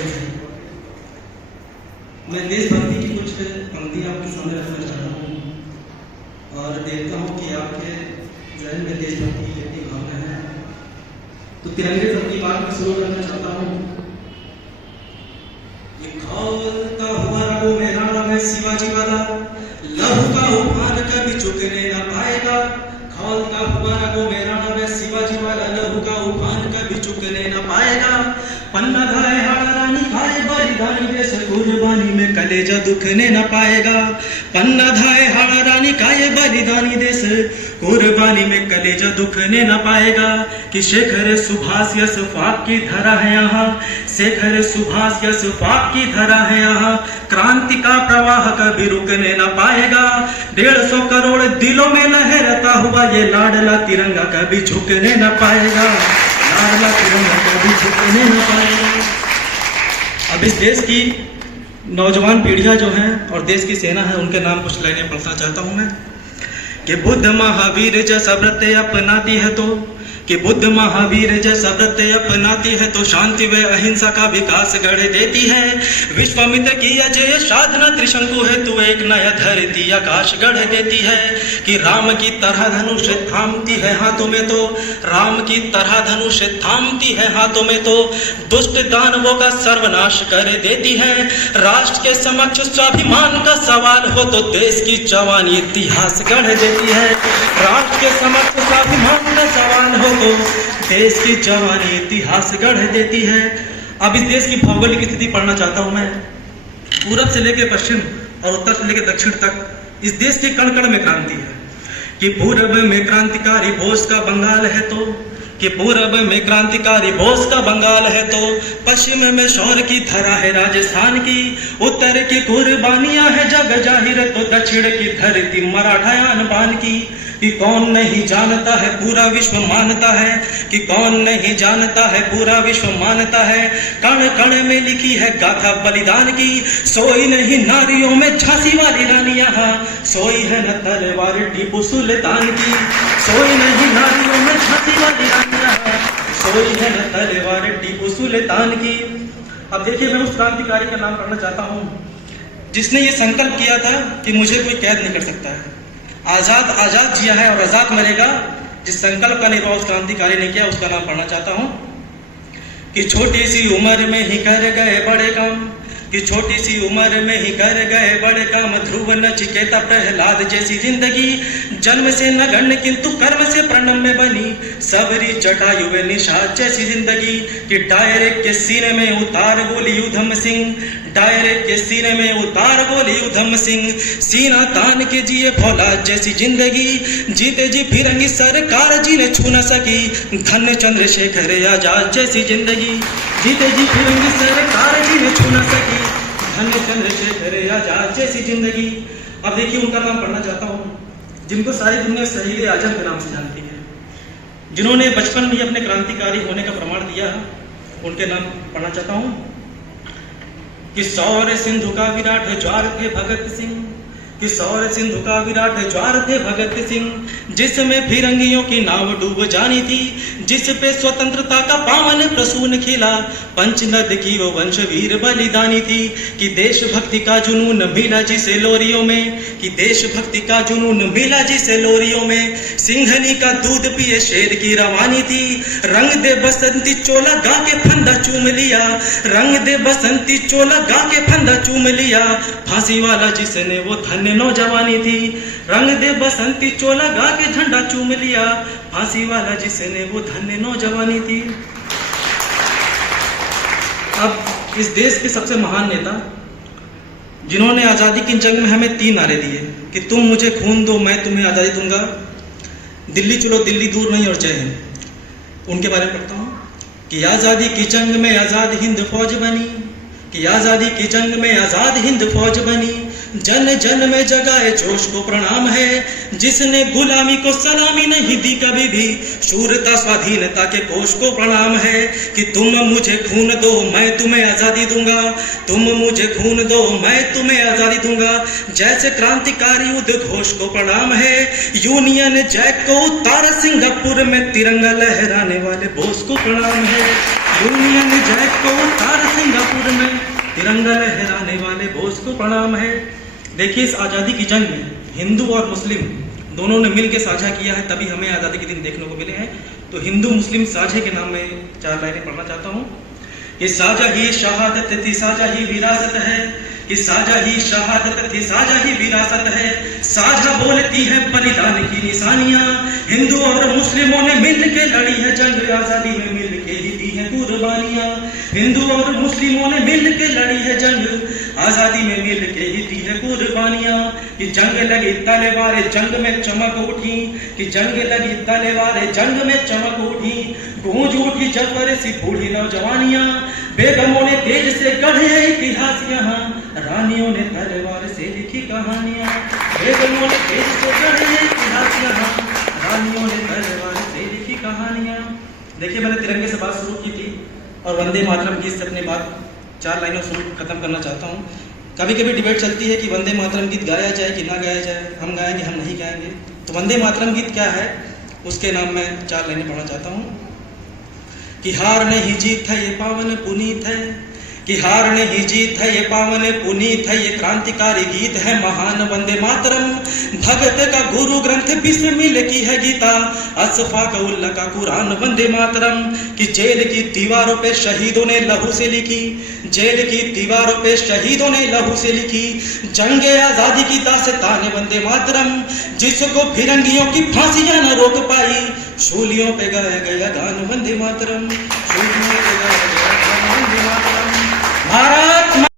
माध्यम से मैं देशभक्ति की कुछ पंक्तियां आपके सामने रखना चाहता हूँ और देखता हूँ कि आपके जहन में देशभक्ति की कितनी भावना है। तो तिरंगे से अपनी बात में शुरू करना चाहता हूँ। ये खौलता हुआ रगो में राणा है शिवाजी वाला, लहू का उफान कभी झुकने न पाएगा। खौलता हुआ रगो में राणा है शिवाजी वाला, लहू का उफान कभी झुकने न पाएगा। पन्ना खाए हाड़ा रानी खाए बलिदानी देश कुर्बानी में कलेजा दुखने न पाएगा। पन्ना धाए हाड़ा रानी खाए बलिदानी देश कुर्बानी में कलेजा दुखने न पाएगा। कि शेखर सुभाष यशफाक की धरा है यहाँ, शेखर सुभाष यशफाक की धरा है यहाँ। क्रांति का प्रवाह कभी रुकने न पाएगा। 150 करोड़ दिलों में लहराता हुआ ये लाडला तिरंगा कभी झुकने न पाएगा। लाडला तिरंगा कभी झुकने न पाएगा। अब इस देश की नौजवान पीढ़ियां जो हैं और देश की सेना है, उनके नाम कुछ लाइनें पढ़ना चाहता हूं मैं। कि बुद्ध महावीर जैसा व्रत अपनाती है तो, कि बुद्ध महावीर जैसा व्रत अपनाती है तो शांति व अहिंसा का विकास गढ़ देती है। विश्वामित्र की अजय साधना त्रिशंकु है तू एक नया धरती आकाश गढ़ देती है। कि राम की तरह धनुष थामती है हाथों में तो, राम की तरह धनुष थामती है हाथों में तो दुष्ट दानवों का सर्वनाश कर देती है। राष्ट्र के समक्ष स्वाभिमान का सवाल हो तो देश की जवानी इतिहास गढ़ देती है। राष्ट्र के समक्ष स्वाभिमान का सवाल हो तो देश की जवानी इतिहास गढ़ देती है। अब इस देश की भौगोलिक स्थिति पढ़ना चाहता हूं मैं। पूरब से लेकर पश्चिम और उत्तर से लेकर दक्षिण तक इस देश के कण कण में क्रांति है। कि पूरब में क्रांतिकारी बोस का बंगाल है तो, कि पूरब में क्रांतिकारी बोस का बंगाल है तो पश्चिम में शौर्य की धरा है राजस्थान की। उत्तर की कुर्बानियां है जग जाहिर तो दक्षिण की धरती मराठा अनबान की। कि कौन नहीं जानता है पूरा विश्व मानता है, कि कौन नहीं जानता है पूरा विश्व मानता है। कण कण में लिखी है गाथा बलिदान की। सोई नहीं नारियों में झांसी वाली रानी यहाँ, सोई है न तलवार टीपू सुल्तान की। सोई नहीं नारियों में झांसी वाली रानी यहाँ, सोई है न तलवार टीपू सुल्तान की। अब देखिए, मैं उस क्रांतिकारी का नाम पढ़ना चाहता हूँ जिसने ये संकल्प किया था कि मुझे कोई कैद नहीं कर सकता है। आजाद आजाद जिया है और आजाद मरेगा। जिस संकल्प का निर्वाह उस क्रांतिकारी ने किया, उसका नाम पढ़ना चाहता हूं। कि छोटी सी उम्र में ही कर गए बड़े काम, कि छोटी सी उम्र में ही कर गए बड़े काम। ध्रुव नचिकेता प्रहलाद जैसी जिंदगी, जन्म से नगण्य किंतु कर्म से प्रणम्य बनी। सबरी जटायु निषाद जैसी जिंदगी। कि डायरेक्ट के सीने में उतार गोली उधम सिंह, डायरेक्ट के सीने में उतार गोली उधम सिंह। सीना तान के जिए फौलाद जैसी जिंदगी, जीते जी फिरंगी सरकार जी ने छू न सकी। धन्य चंद्रशेखर आजाद जैसी जिंदगी, जीते जी फिरंगी सरकार जी ने छू न सकी। धन्य चंद्रशेखर आजाद जैसी जिंदगी। अब देखिए, उनका नाम पढ़ना चाहता हूँ जिनको सारी दुनिया शहीद आजम के नाम से जानती है, जिन्होंने बचपन में अपने क्रांतिकारी होने का प्रमाण दिया। उनके नाम पढ़ना चाहता हूँ। कि सौर सिंधु का विराट ज्वार थे भगत सिंह, कि सौर सिंधु का विराट ज्वार थे भगत सिंह। जिसमें फिरंगियों की नाव डूब जानी थी, जिस पे स्वतंत्रता का पावन प्रसून खिला। पंचनद की वो वंशवीर बलिदानी थी। कि देशभक्ति का जुनून मिला जिसे लोरियों में, कि देशभक्ति का जुनून मिला जिसे लोरियों में। सिंघनी का दूध पिए शेर की रवानी थी। रंग दे बसंती चोला गा के फंदा चूम लिया, रंग दे बसंती चोला गा के फंदा चूम लिया। फांसी वाला जिसने वो धन्य नौजवानी थी, रंग दे बसंती चोला गा के झंडा चूम लिया। फांसी वाला जिसने वो धन्य नौजवानी थी। अब इस देश के सबसे महान नेता जिन्होंने आजादी की जंग में हमें 3 नारे दिए कि तुम मुझे खून दो मैं तुम्हें आजादी दूंगा, दिल्ली चलो दिल्ली दूर नहीं और जय हिंद, उनके बारे में पढ़ता हूं। कि आजादी की जंग में आजाद हिंद फौज बनी, कि आजादी की जंग में आजाद हिंद फौज बनी। जन जन में जगाए जोश को प्रणाम है, जिसने गुलामी को सलामी नहीं दी कभी भी। शूरता स्वाधीनता के कोश को प्रणाम है। कि तुम मुझे खून दो मैं तुम्हें आजादी दूंगा, तुम मुझे खून दो मैं तुम्हें आजादी दूंगा। जैसे क्रांतिकारी उद्घोष को प्रणाम है, यूनियन जैक को उतारा सिंगापुर में तिरंगा लहराने वाले बोस को प्रणाम है। यूनियन जैक को उतार सिंगापुर में, तिरंगा लहराने वाले बोस को प्रणाम है। देखिए, इस आज़ादी की जंग में हिंदू और मुस्लिम दोनों ने मिल के साझा किया है, तभी हमें आज़ादी के दिन देखने को मिले हैं। तो हिंदू मुस्लिम साझे के नाम में 4 लाइनें पढ़ना चाहता हूँ। ये साझा ही शहादत थी, साझा ही विरासत है, कि साझा ही शहादत थी, साझा ही विरासत है, साझा बोलती है बलिदान की निशानियां। हिंदू और मुस्लिमों ने मिल के लड़ी है जंग, आजादी में मिल के ही दी है कुर्बानियां। हिंदू और मुस्लिमों ने मिल के लड़ी है जंग, आजादी में मिल के ही दी है कुर्बानियां। कि जंग लगी तलवारें जंग में चमक उठी, कि जंग लगी तलवारें जंग में चमक उठी, गूंज उठी जबर सी बूढ़ी नौजवानियां। बेगमों ने तेज से गढ़े इतिहास यहाँ, रानियों ने तलवार से लिखी कहानियां। बेगमों ने तेज से गढ़े इतिहास यहाँ, रानियों ने तलवार से लिखी कहानियां। देखिए, मैंने तिरंगे से बात शुरू की थी और वंदे मातरम गीत से अपनी बात 4 लाइनों से खत्म करना चाहता हूँ। कभी कभी डिबेट चलती है कि वंदे मातरम गीत गाया जाए कि ना गाया जाए, हम गाएंगे हम नहीं गाएंगे। तो वंदे मातरम गीत क्या है, उसके नाम में 4 लाइनें पढ़ना चाहता हूँ। कि हार नहीं जीत है ये पावन पुनीत है, कि हार नहीं जीत है ये पावन पुनीत है, ये क्रांतिकारी गीत है महान वंदे मातरम। भगत का गुरु ग्रंथ बिस्मिल की है गीता, असफाक उल्लाह का कुरान वंदे मातरम। कि जेल की दीवारों पे शहीदों ने लहू से लिखी, जेल की दीवारों पे शहीदों ने लहू से लिखी, जंगे आजादी की दास्तान वंदे मातरम। जिसको फिरंगियों की फांसियां न रोक पाई, शूलियों पे गाया गया गान वंदे मातरम, शूलियों पे गाया गया गान वंदे मातरम। भारत